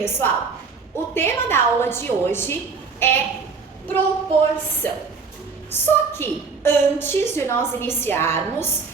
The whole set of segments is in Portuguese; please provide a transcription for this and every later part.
pessoal? O tema da aula de hoje é proporção. Só que antes de nós iniciarmos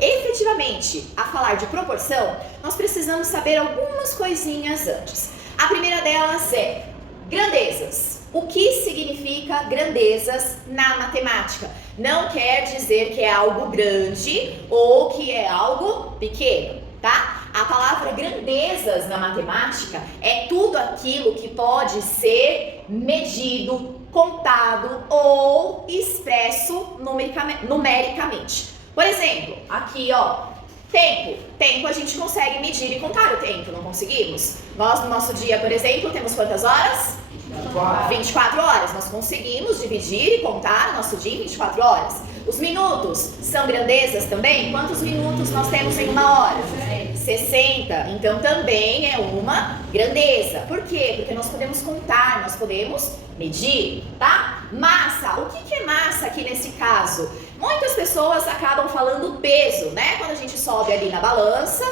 efetivamente a falar de proporção, nós precisamos saber algumas coisinhas antes. A primeira delas é grandezas. O que significa grandezas na matemática? Não quer dizer que é algo grande ou que é algo pequeno, tá? A palavra grandezas na matemática é tudo aquilo que pode ser medido, contado ou expresso numericamente. Por exemplo, aqui ó, tempo. Tempo a gente consegue medir e contar o tempo, não conseguimos? Nós no nosso dia, por exemplo, temos quantas horas? 24 horas. Nós conseguimos dividir e contar o nosso dia em 24 horas. Os minutos são grandezas também? Quantos minutos nós temos em uma hora? 60. Então também é uma grandeza. Por quê? Porque nós podemos contar, nós podemos medir, tá? Massa. O que é massa aqui nesse caso? Muitas pessoas acabam falando peso, né? Quando a gente sobe ali na balança,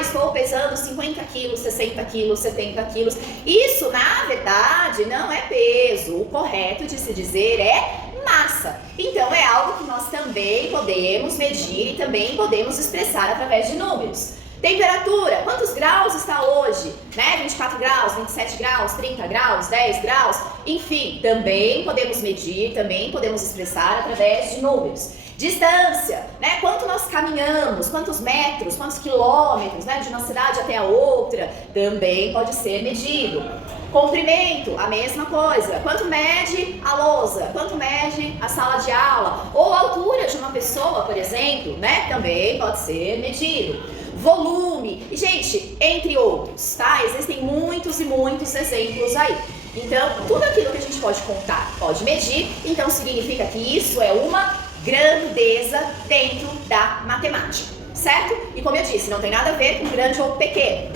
estou pesando 50 quilos, 60 quilos, 70 quilos. Isso, na verdade, não é peso. O correto de se dizer é massa. Então, é algo que nós também podemos medir e também podemos expressar através de números. Temperatura, quantos graus está hoje? 24 graus, 27 graus, 30 graus, 10 graus, enfim, também podemos medir, também podemos expressar através de números. Distância, quanto nós caminhamos, quantos metros, quantos quilômetros, de uma cidade até a outra, também pode ser medido. Comprimento, a mesma coisa. Quanto mede a lousa? Quanto mede a sala de aula? Ou a altura de uma pessoa, por exemplo, também pode ser medido. Volume, e gente, entre outros, tá? Existem muitos e muitos exemplos aí. Então, tudo aquilo que a gente pode contar, pode medir, então significa que isso é uma grandeza dentro da matemática, certo? E como eu disse, não tem nada a ver com grande ou pequeno.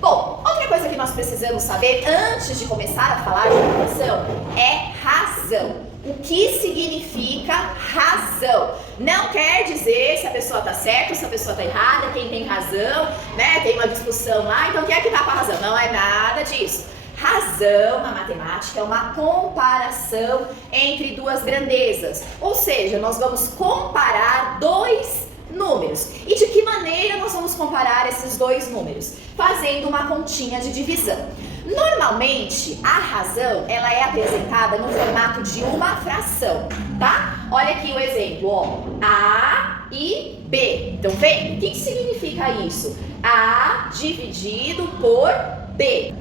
Bom, outra coisa que nós precisamos saber antes de começar a falar de proporção é razão. O que significa razão? Não quer dizer se a pessoa está certa ou se a pessoa está errada, quem tem razão, tem uma discussão lá, então quem é que está com a razão? Não é nada disso. Razão na matemática é uma comparação entre duas grandezas, ou seja, nós vamos comparar dois números. E de que maneira nós vamos comparar esses dois números? Fazendo uma continha de divisão. Normalmente, a razão, ela é apresentada no formato de uma fração, tá? Olha aqui o exemplo, ó, A e B. Então, vem? O que significa isso? A dividido por B.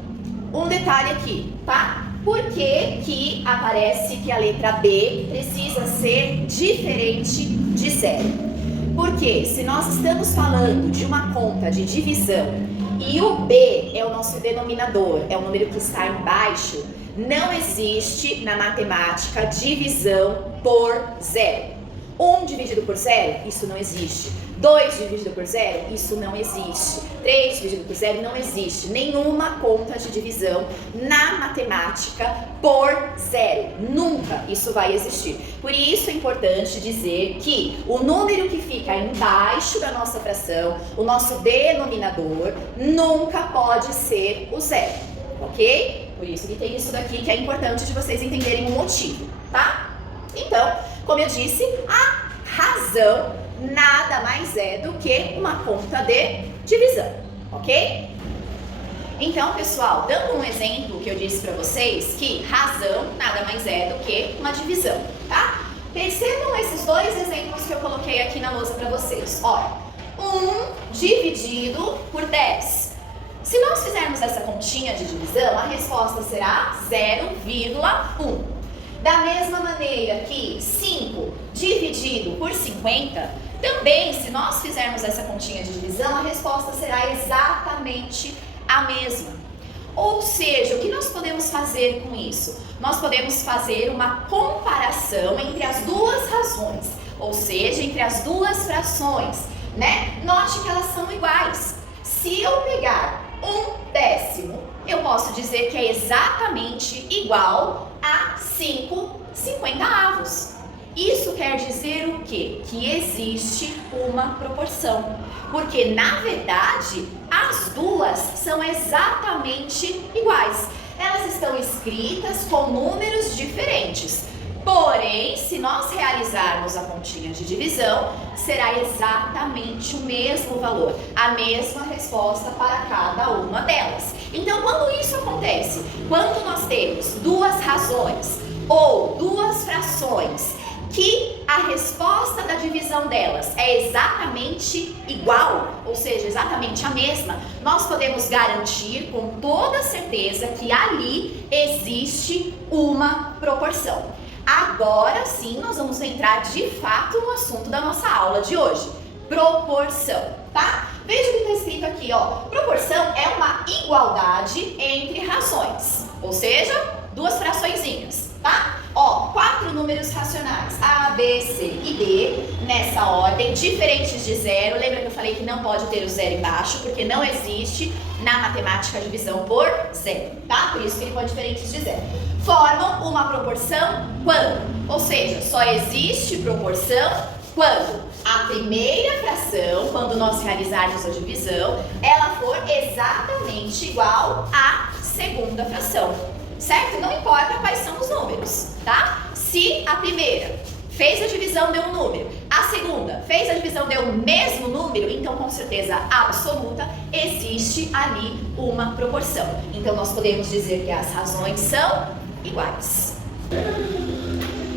Um detalhe aqui, tá? Por que que aparece que a letra B precisa ser diferente de zero? Porque se nós estamos falando de uma conta de divisão e o B é o nosso denominador, é o número que está embaixo, não existe na matemática divisão por zero. 1 dividido por zero, isso não existe. 2 dividido por zero, isso não existe. 3 dividido por zero, não existe. Nenhuma conta de divisão na matemática por zero. Nunca isso vai existir. Por isso é importante dizer que o número que fica embaixo da nossa fração, o nosso denominador, nunca pode ser o zero, ok? Por isso que tem isso daqui que é importante de vocês entenderem o motivo, tá? Então, como eu disse, a razão nada mais é do que uma conta de divisão, ok? Então, pessoal, dando um exemplo que eu disse para vocês, que razão nada mais é do que uma divisão, tá? Percebam esses dois exemplos que eu coloquei aqui na lousa para vocês. Olha, 1 dividido por 10. Se nós fizermos essa continha de divisão, a resposta será 0,1. Da mesma maneira que 5 dividido por 50, também, se nós fizermos essa continha de divisão, a resposta será exatamente a mesma. Ou seja, o que nós podemos fazer com isso? Nós podemos fazer uma comparação entre as duas razões, ou seja, entre as duas frações, Note que elas são iguais. Se eu pegar 1/10, eu posso dizer que é exatamente igual a 5/50. Isso quer dizer o quê? Que existe uma proporção. Porque, na verdade, a as duas são exatamente iguais. Elas estão escritas com números diferentes. Porém, se nós realizarmos a continha de divisão, será exatamente o mesmo valor, a mesma resposta para cada uma delas. Então, quando isso acontece, quando nós temos duas razões ou duas frações que a resposta da divisão delas é exatamente igual, ou seja, exatamente a mesma, nós podemos garantir com toda certeza que ali existe uma proporção. Agora sim, nós vamos entrar de fato no assunto da nossa aula de hoje, proporção, tá? Veja o que está escrito aqui, ó. Proporção é uma igualdade entre razões, ou seja, duas fraçõezinhas, tá? Ó, 4 números racionais, A, B, C e D, nessa ordem, diferentes de zero. Lembra que eu falei que não pode ter o zero embaixo, porque não existe na matemática a divisão por zero, tá? Por isso que ele põe diferentes de zero. Formam uma proporção quando? Ou seja, só existe proporção quando a primeira fração, quando nós realizarmos a divisão, ela for exatamente igual à segunda fração, certo? Não importa quais são os números, tá? Se a primeira fez a divisão, deu um número, a segunda fez a divisão, deu o mesmo número, então com certeza absoluta existe ali uma proporção. Então nós podemos dizer que as razões são iguais.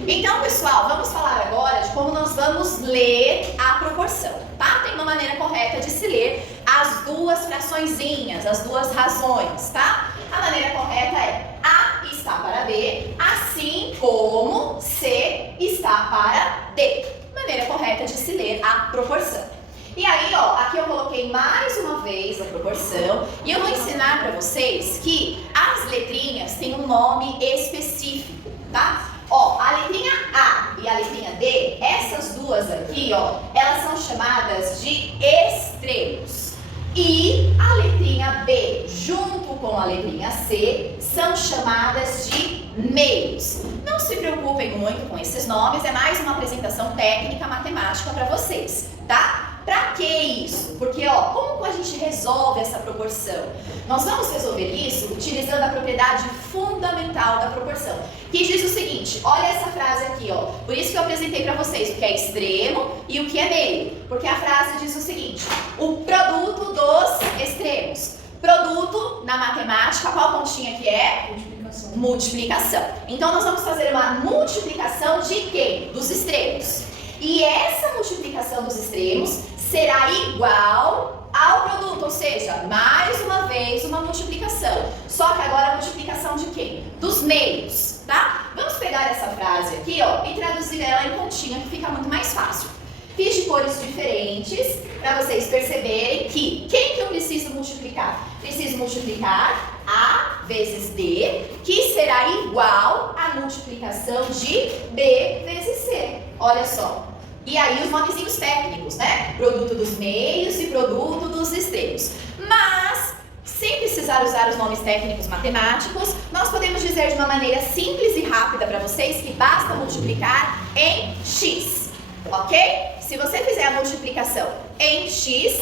Então, pessoal, vamos falar agora de como nós vamos ler a proporção, tá? Tem uma maneira correta de se ler as duas fraçõezinhas, as duas razões, tá? A maneira correta é A está para B, assim como C está para D. Maneira correta de se ler a proporção. E aí, ó, aqui eu coloquei mais uma vez a proporção e eu vou ensinar para vocês que as letrinhas têm um nome específico, tá? Ó, a letrinha A e a letrinha D, essas duas aqui, ó, elas são chamadas de extremos. E a letrinha B, junto com a letrinha C, são chamadas de meios. Não se preocupem muito com esses nomes, é mais uma apresentação técnica matemática para vocês, tá? Pra que isso? Porque, ó, como a gente resolve essa proporção? Nós vamos resolver isso utilizando a propriedade fundamental da proporção, que diz o seguinte, olha essa frase aqui, ó. Por isso que eu apresentei pra vocês o que é extremo e o que é meio. Porque a frase diz o seguinte, o produto dos extremos. Produto, na matemática, qual pontinha que é? Multiplicação. Multiplicação. Então, nós vamos fazer uma multiplicação de quem? Dos extremos. E essa multiplicação dos extremos será igual ao produto, ou seja, mais uma vez uma multiplicação. Só que agora a multiplicação de quem? Dos meios, tá? Vamos pegar essa frase aqui, ó, e traduzir ela em pontinha, que fica muito mais fácil. Fiz de cores diferentes para vocês perceberem que quem que eu preciso multiplicar? Preciso multiplicar A vezes D, que será igual à multiplicação de B vezes C. Olha só. E aí os nomezinhos técnicos, né? Produto dos meios e produto dos extremos. Mas, sem precisar usar os nomes técnicos matemáticos, nós podemos dizer de uma maneira simples e rápida para vocês que basta multiplicar em x, ok? Se você fizer a multiplicação em x,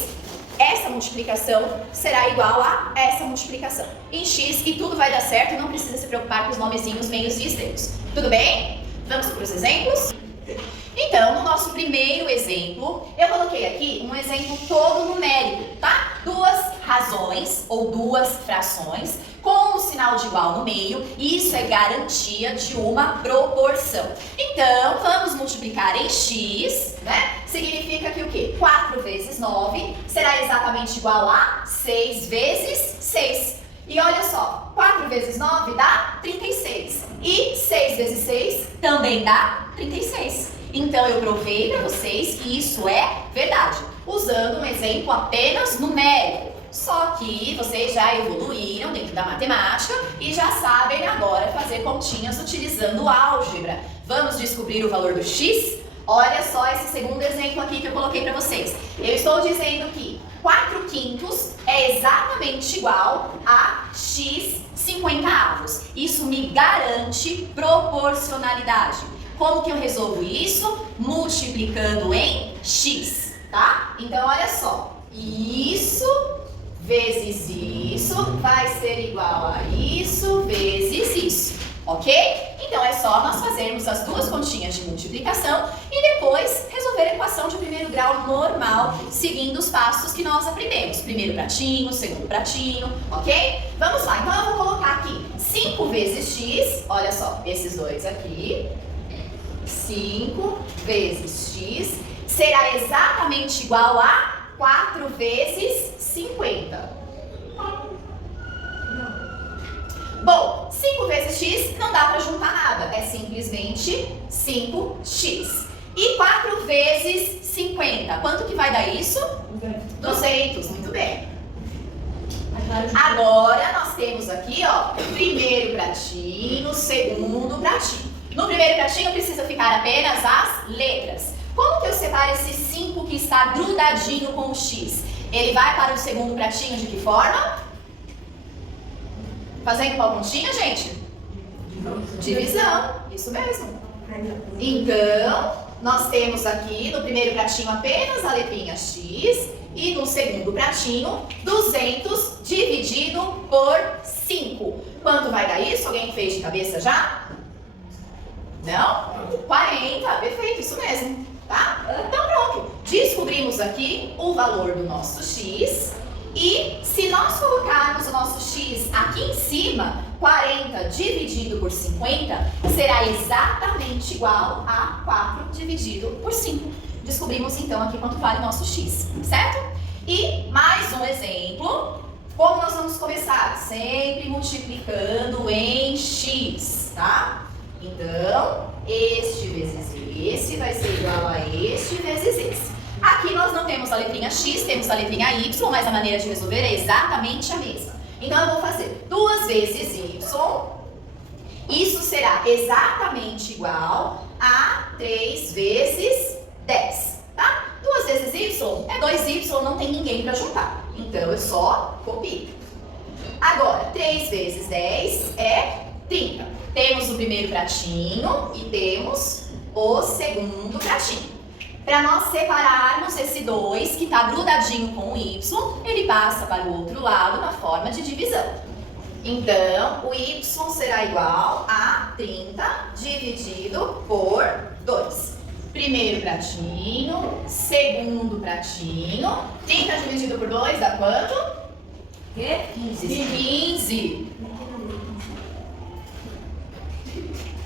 essa multiplicação será igual a essa multiplicação em x e tudo vai dar certo, não precisa se preocupar com os nomezinhos, meios e extremos. Tudo bem? Vamos para os exemplos? Então, no nosso primeiro exemplo, eu coloquei aqui um exemplo todo numérico, tá? Duas razões ou duas frações com um sinal de igual no meio, e isso é garantia de uma proporção. Então, vamos multiplicar em x, né? Significa que o quê? 4 vezes 9 será exatamente igual a 6 vezes 6. E olha só, 4 vezes 9 dá 36. E 6 vezes 6 também dá 36. Então, eu provei para vocês que isso é verdade, usando um exemplo apenas numérico. Só que vocês já evoluíram dentro da matemática e já sabem agora fazer continhas utilizando álgebra. Vamos descobrir o valor do x? Olha só esse segundo exemplo aqui que eu coloquei para vocês. Eu estou dizendo que 4 quintos é exatamente igual a x 50avos. Isso me garante proporcionalidade. Como que eu resolvo isso? Multiplicando em x, tá? Então, olha só. Isso vezes isso vai ser igual a isso vezes isso, ok? Então é só nós fazermos as duas continhas de multiplicação e depois resolver a equação de primeiro grau normal, seguindo os passos que nós aprendemos. Primeiro pratinho, segundo pratinho, ok? Vamos lá, então eu vou colocar aqui 5 vezes x, olha só, esses dois aqui, 5 vezes x será exatamente igual a 4 vezes 50. Bom, 5 vezes x não dá para juntar nada, é simplesmente 5x. E 4 vezes 50, quanto que vai dar isso? 200, muito bem. Agora nós temos aqui, ó, primeiro pratinho, segundo pratinho. No primeiro pratinho precisa ficar apenas as letras. Como que eu separo esse 5 que está grudadinho com o x? Ele vai para o segundo pratinho de que forma? Fazendo qual continha, gente? Divisão, isso mesmo. Então, nós temos aqui no primeiro pratinho apenas a letrinha x e no segundo pratinho 200 dividido por 5. Quanto vai dar isso? Alguém fez de cabeça já? Não? 40, perfeito, isso mesmo. Tá? Então pronto, descobrimos aqui o valor do nosso x e se nós colocarmos o nosso x aqui em cima, 40 dividido por 50 será exatamente igual a 4 dividido por 5. Descobrimos então aqui quanto vale o nosso x, certo? E mais um exemplo, como nós vamos começar? Sempre multiplicando em x, tá? Então, este vezes esse vai ser igual a este vezes esse. Aqui nós não temos a letrinha x, temos a letrinha y, mas a maneira de resolver é exatamente a mesma. Então, eu vou fazer 2 vezes y. Isso será exatamente igual a 3 vezes 10, tá? 2 vezes y é 2y, não tem ninguém para juntar. Então, eu só copio. Agora, 3 vezes 10 é 30. Temos o primeiro pratinho e temos o segundo pratinho. Para nós separarmos esse 2 que está grudadinho com o y, ele passa para o outro lado na forma de divisão. Então, o y será igual a 30 dividido por 2. Primeiro pratinho, segundo pratinho. 30 dividido por 2 dá quanto? 15.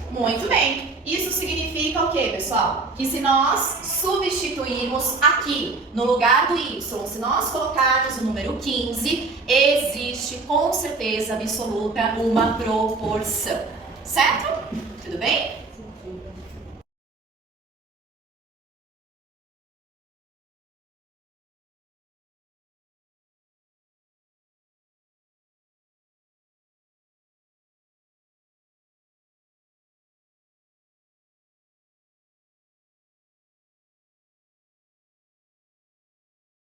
Muito bem. Isso significa o quê, pessoal? Que se nós substituirmos aqui, no lugar do y, se nós colocarmos o número 15, existe com certeza absoluta uma proporção. Certo? Tudo bem?